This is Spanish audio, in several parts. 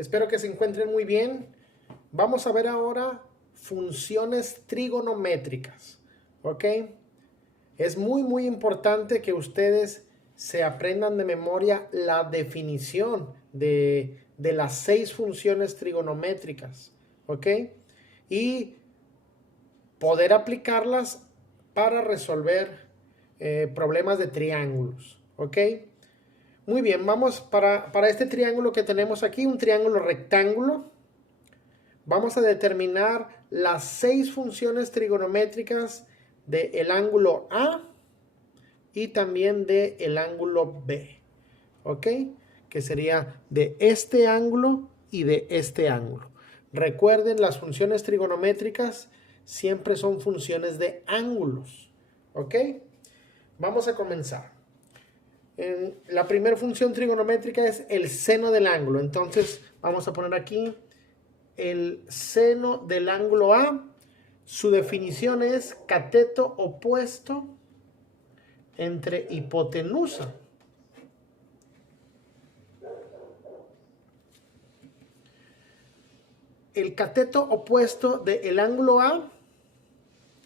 Espero que se encuentren muy bien. Vamos a ver ahora funciones trigonométricas, ¿ok? Es muy importante que ustedes se aprendan de memoria la definición de las 6 funciones trigonométricas, ¿ok? Y poder aplicarlas para resolver problemas de triángulos, ¿ok? Muy bien, vamos para este triángulo que tenemos aquí, un triángulo rectángulo. Vamos a determinar las 6 funciones trigonométricas del ángulo A y también del ángulo B, ¿ok? Que sería de este ángulo y de este ángulo. Recuerden, las funciones trigonométricas siempre son funciones de ángulos, ¿ok? Vamos a comenzar. La primera función trigonométrica es el seno del ángulo. Entonces vamos a poner aquí el seno del ángulo A. Su definición es cateto opuesto entre hipotenusa. El cateto opuesto del ángulo A,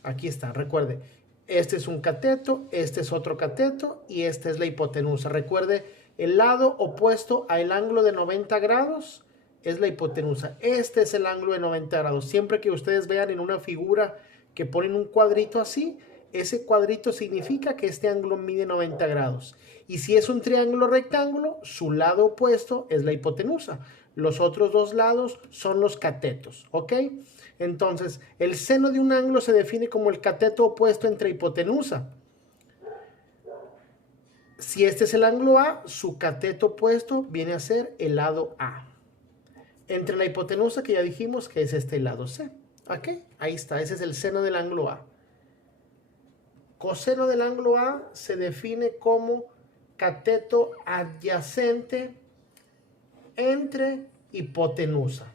aquí está, recuerde, este es un cateto, este es otro cateto y esta es la hipotenusa. Recuerde, el lado opuesto al ángulo de 90 grados es la hipotenusa. Este es el ángulo de 90 grados. Siempre que ustedes vean en una figura que ponen un cuadrito así, ese cuadrito significa que este ángulo mide 90 grados. Y si es un triángulo rectángulo, su lado opuesto es la hipotenusa. Los otros dos lados son los catetos, ¿ok? Entonces, el seno de un ángulo se define como el cateto opuesto entre hipotenusa. Si este es el ángulo A, su cateto opuesto viene a ser el lado A. Entre la hipotenusa, que ya dijimos que es este lado C. ¿Ok? Ahí está, ese es el seno del ángulo A. Coseno del ángulo A se define como cateto adyacente entre hipotenusa.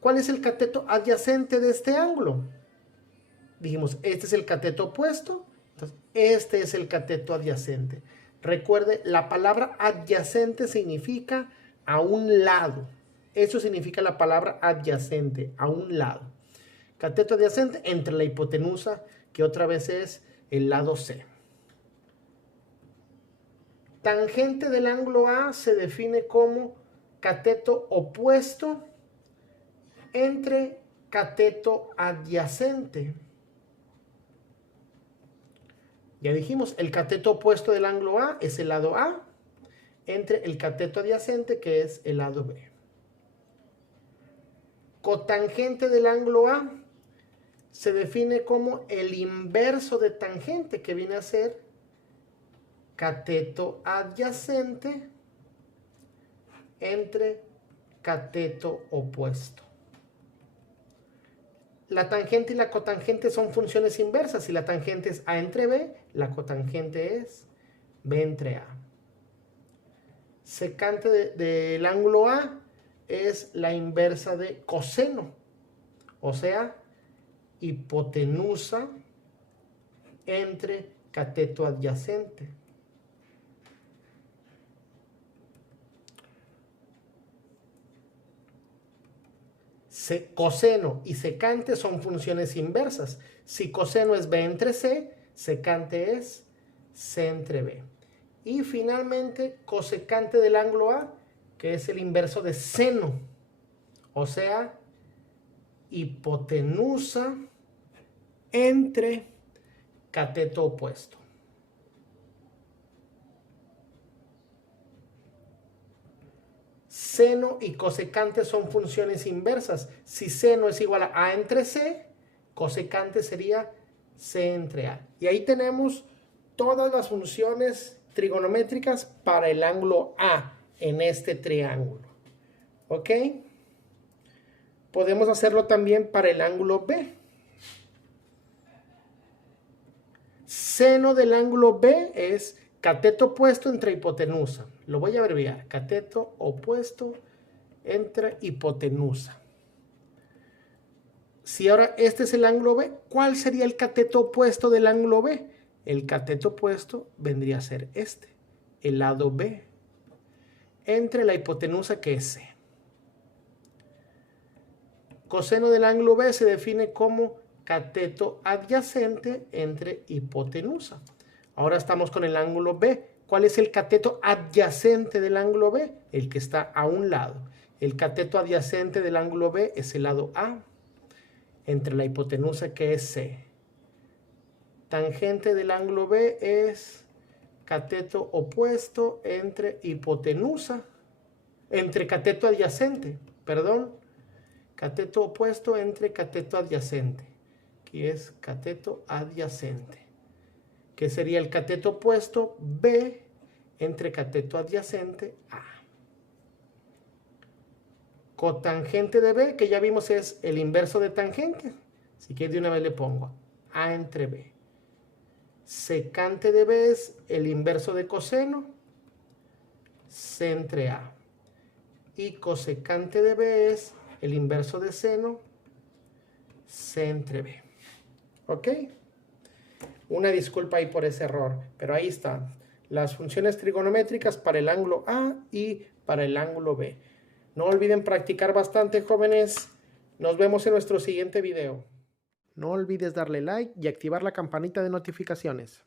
¿Cuál es el cateto adyacente de este ángulo? Dijimos, este es el cateto opuesto, entonces este es el cateto adyacente. Recuerde, la palabra adyacente significa a un lado. Eso significa la palabra adyacente, a un lado. Cateto adyacente entre la hipotenusa, que otra vez es el lado C. Tangente del ángulo A se define como cateto opuesto entre cateto adyacente. Ya dijimos, el cateto opuesto del ángulo A es el lado A entre el cateto adyacente, que es el lado B. Cotangente del ángulo A se define como el inverso de tangente, que viene a ser cateto adyacente entre cateto opuesto. La tangente y la cotangente son funciones inversas. Si la tangente es A entre B, la cotangente es B entre A. Secante del ángulo A es la inversa de coseno, o sea, hipotenusa entre cateto adyacente. Coseno y secante son funciones inversas. Si coseno es B entre C, secante es C entre B. Y finalmente, cosecante del ángulo A, que es el inverso de seno, o sea, hipotenusa entre cateto opuesto. Seno y cosecante son funciones inversas. Si seno es igual a A entre C, cosecante sería C entre A. Y ahí tenemos todas las funciones trigonométricas para el ángulo A en este triángulo. ¿Ok? Podemos hacerlo también para el ángulo B. Seno del ángulo B es cateto opuesto entre hipotenusa. Lo voy a abreviar. Cateto opuesto entre hipotenusa. Si ahora este es el ángulo B, ¿cuál sería el cateto opuesto del ángulo B? El cateto opuesto vendría a ser este, el lado B. entre la hipotenusa que es C. Coseno del ángulo B se define como cateto adyacente entre hipotenusa. Ahora estamos con el ángulo B. ¿Cuál es el cateto adyacente del ángulo B? El que está a un lado. El cateto adyacente del ángulo B es el lado A, entre la hipotenusa que es C. Tangente del ángulo B es cateto opuesto entre hipotenusa, entre cateto adyacente, perdón, cateto opuesto entre cateto adyacente. Aquí es cateto adyacente, que sería el cateto opuesto B entre cateto adyacente A. Cotangente de B, que ya vimos es el inverso de tangente, así que de una vez le pongo A entre B. Secante de B es el inverso de coseno, C entre A. Y cosecante de B es el inverso de seno, C entre B. ¿Ok? Una disculpa ahí por ese error, pero ahí están las funciones trigonométricas para el ángulo A y para el ángulo B. No olviden practicar bastante, jóvenes. Nos vemos en nuestro siguiente video. No olvides darle like y activar la campanita de notificaciones.